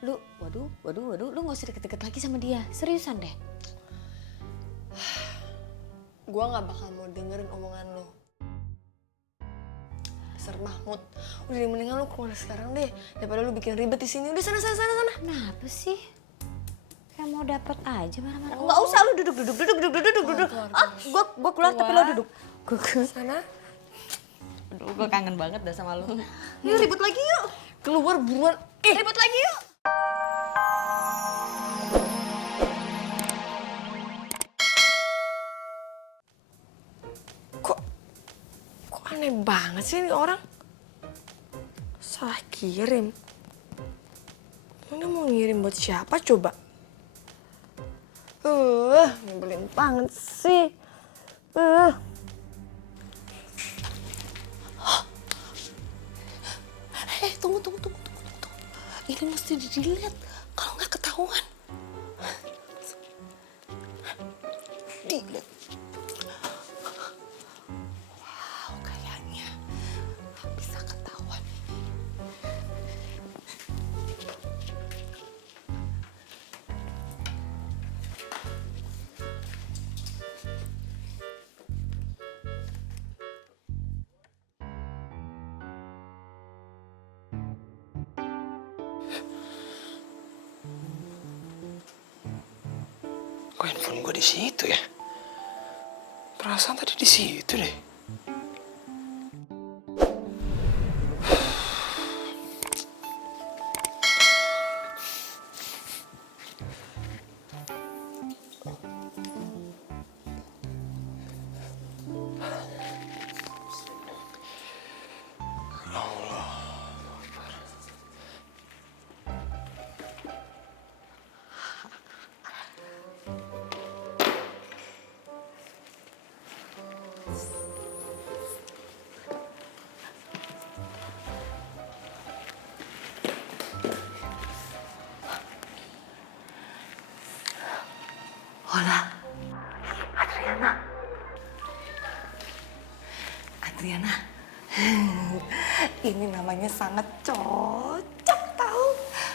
Waduh, lu gak usah deket-deket lagi sama dia. Seriusan deh. Gue gak bakal mau dengerin omongan lo. Dasar Mahmud. Udah mendingan lo keluar sekarang deh. Daripada lo bikin ribet di sini. Udah sana. Kenapa sih? Kayak mau dapet aja marah-marah. Nggak usah, lu duduk. Gue keluar tapi lo duduk. Sana. Aduh, gue kangen banget dah sama lu. Yuk ribut lagi yuk. Keluar buruan. Ribut lagi yuk. Kok aneh banget sih ini orang? Salah kirim. Ini mau ngirim buat siapa coba? Nyebelin banget sih. Tunggu. Ini mesti di-delete. Kalau nggak ketahuan. Delete. Wow, kayaknya bisa ketahuan. Kok handphone gue di situ ya? Perasaan tadi di situ deh. Hola, Adriana, ini namanya sangat cocok tahu.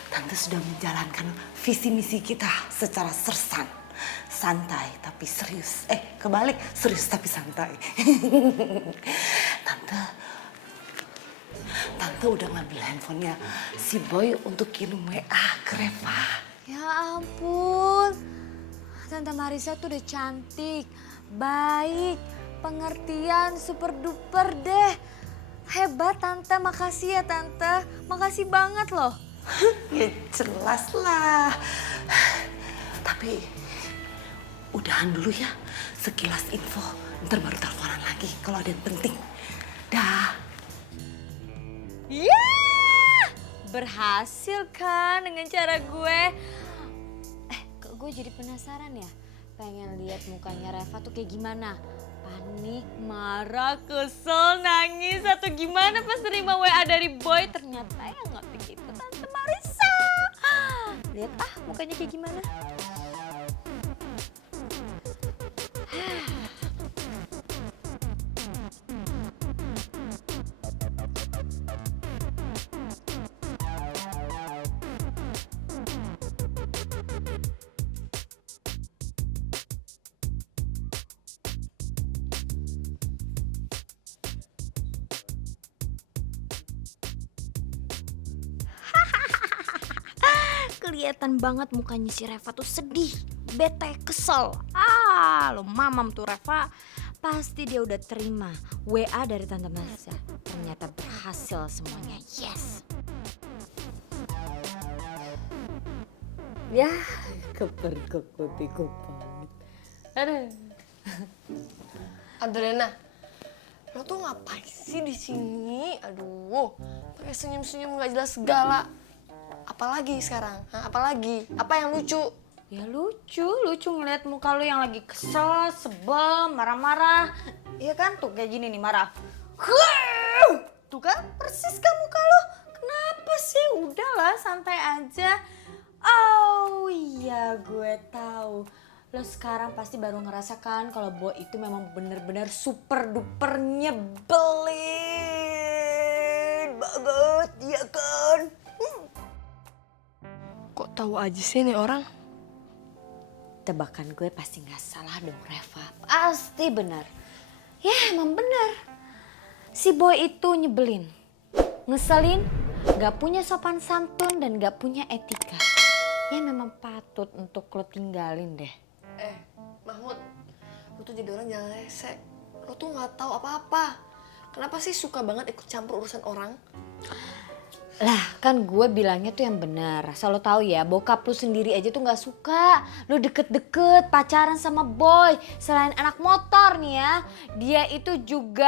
Tante sudah menjalankan visi misi kita secara sersan, santai tapi serius. Kebalik, serius tapi santai. Tante udah ngambil handphonenya si Boy untuk kirim WA ke Reva. Ya ampun, Tante Marisa tuh udah cantik, baik, pengertian, super duper deh. Hebat Tante, makasih ya Tante, makasih banget loh. Ya jelas lah. Tapi udahan dulu ya, sekilas info. Ntar baru teleponan lagi kalau ada yang penting. Dah. Ya, berhasil kan dengan cara gue. Kok gue jadi penasaran ya, pengen lihat mukanya Reva tuh kayak gimana. Panik, marah, kesel, nangis, atau gimana pas terima WA dari Boy. Ternyata ya nggak begitu Tante Marisa. Lihat mukanya kayak gimana. Kelihatan banget mukanya si Reva tuh sedih, bete, kesel. Lo mamam tuh Reva. Pasti dia udah terima WA dari Tante Marisa. Ternyata berhasil semuanya, yes. Ya, kepergok-pergok banget. Aduh. Adriana, lo tuh ngapain sih di sini? Aduh, pakai senyum-senyum nggak jelas segala. Apalagi sekarang? Apalagi? Apa yang lucu? Ya lucu ngeliat muka lu yang lagi kesel, sebel, marah-marah. Iya kan tuh kayak gini nih marah. Tuh kan persis kan muka lu. Kenapa sih? Udahlah santai aja. Oh iya gue tahu. Lo sekarang pasti baru ngerasakan kalau Boy itu memang bener-bener super duper nyebelin banget, ya kan? Tahu aja sih nih orang. Tebakan gue pasti nggak salah dong Reva. Pasti benar. Ya emang benar. Si boy itu nyebelin. Ngeselin, gak punya sopan santun dan gak punya etika. Ya memang patut untuk lo tinggalin deh. Mahmud, lu tuh jadi orang jangan rese. Lu tuh nggak tahu apa-apa. Kenapa sih suka banget ikut campur urusan orang? Lah kan gue bilangnya tuh yang benar. Asal lo tahu ya, bokap lu sendiri aja tuh gak suka lu deket-deket pacaran sama boy. Selain anak motor nih ya, dia itu juga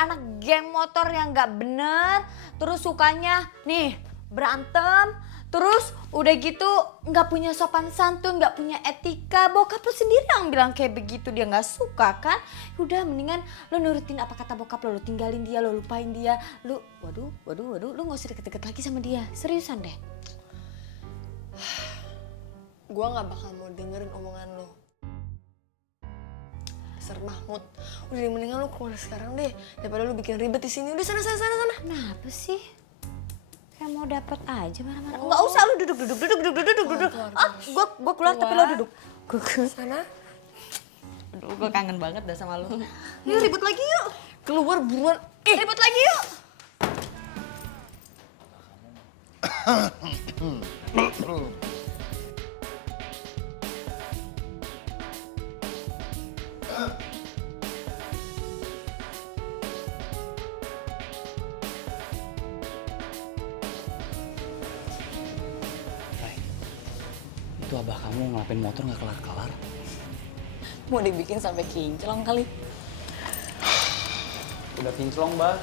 anak geng motor yang gak bener. Terus sukanya nih berantem. Terus udah gitu gak punya sopan santun, gak punya etika. Bokap lu sendiri yang bilang kayak begitu, dia gak suka kan. Udah mendingan lu nurutin apa kata bokap lu tinggalin dia, lu lupain dia. Lu waduh, lu gak usah deket-deket lagi sama dia. Seriusan deh. Gua nggak bakal mau dengerin omongan lo. Dasar Mahmud, udah mendingan lu keluar sekarang deh daripada lu bikin ribet di sini. Udah sana. Kenapa sih? Kayak mau dapet aja marah-marah. Nggak usah, lu duduk. Keluar. Gua keluar tapi lo duduk. Sana. Aduh, gue kangen banget dah sama lu. Yuk ribut lagi yuk. Keluar buruan. Ribut lagi yuk. Ray, itu abah kamu ngelapin motor nggak kelar-kelar. Mau dibikin sampai kinclong kali. Udah kinclong, Bah.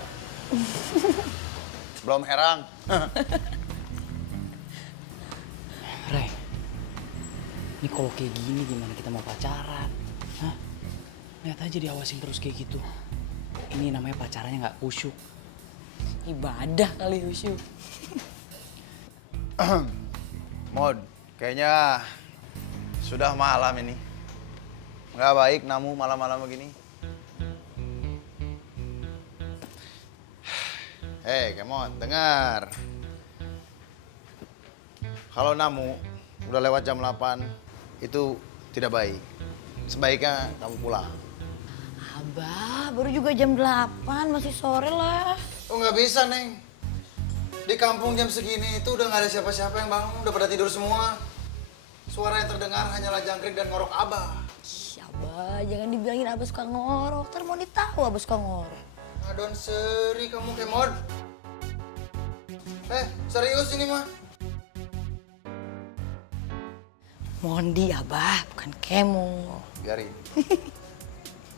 Belum herang. Ray, ini kalau kayak gini gimana kita mau pacaran? Hah? Lihat aja diawasin terus kayak gitu. Ini namanya pacarannya nggak khusyuk. Ibadah kali Husyu. Mod, kayaknya sudah malam ini. Nggak baik namu malam-malam begini. Hei, Kemon, dengar. Kalau namu udah lewat jam 8, itu tidak baik. Sebaiknya kamu pulang. Abah, baru juga jam 8, masih sore lah. Oh nggak bisa, Neng. Di kampung jam segini itu udah nggak ada siapa-siapa yang bangun, udah pada tidur semua. Suara yang terdengar hanyalah jangkrik dan ngorok Abah. Ih, Abah, jangan dibilangin Abah suka ngorok. Ntar mau ditahu Abah suka ngorok. Adon seri kamu, Kemon. Serius ini mah? Mondi Abah, bukan Kemo. Biarin.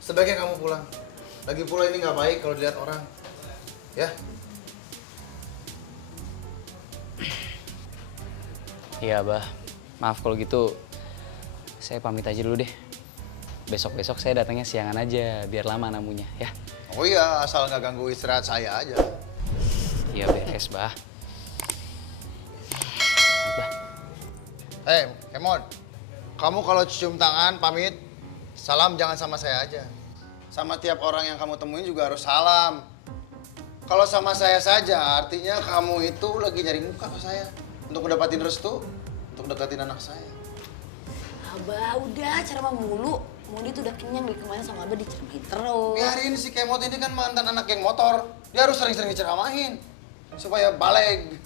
Sebaiknya kamu pulang. Lagi pula ini nggak baik kalau dilihat orang. Ya? Iya, Abah. Maaf kalau gitu. Saya pamit aja dulu deh. Besok-besok saya datangnya siangan aja, biar lama namunya, ya. Oh iya, asal nggak ganggu istirahat saya aja. Iya, beres, Bah. Bah. Kemon. Kamu kalau cium tangan, pamit, salam jangan sama saya aja. Sama tiap orang yang kamu temuin juga harus salam. Kalau sama saya saja, artinya kamu itu lagi nyari muka ke saya. Untuk mendapatkan restu, untuk deketin anak saya. Abah, udah ceramah mulu. Mondi tuh udah kenyang dari kemarin sama Abah diceramahin terus. Biarin si Kemot ini kan mantan anak geng motor. Dia harus sering-sering diceramahin. Supaya baleg.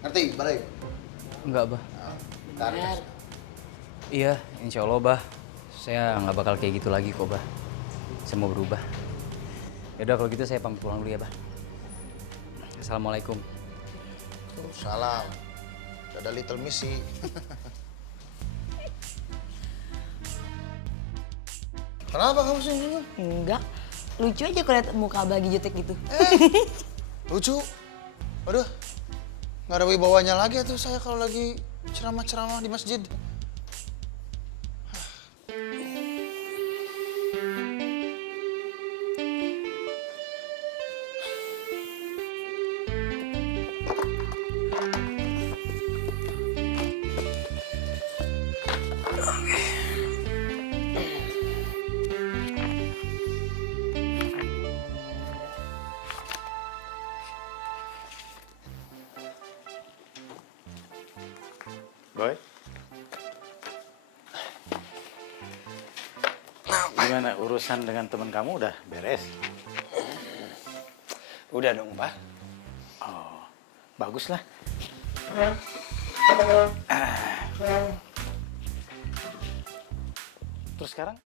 Ngerti? Baleg? Enggak, Bah. Nah, bentar. Iya, insya Allah, Bah. Saya nggak bakal kayak gitu lagi kok, Bah. Saya mau berubah. Yaudah kalau gitu saya pamit pulang dulu ya, Bah. Assalamualaikum. Salam. Ada little missy. Kenapa kamu senyum? Enggak, lucu aja kalau liat muka Abah lagi jutek gitu. Lucu. Waduh. Nggak ada wibawanya lagi tuh saya kalau lagi ceramah-ceramah di masjid. Boy? Gimana urusan dengan teman kamu udah beres? Udah dong, Pak. Oh, bagus lah. Terus sekarang?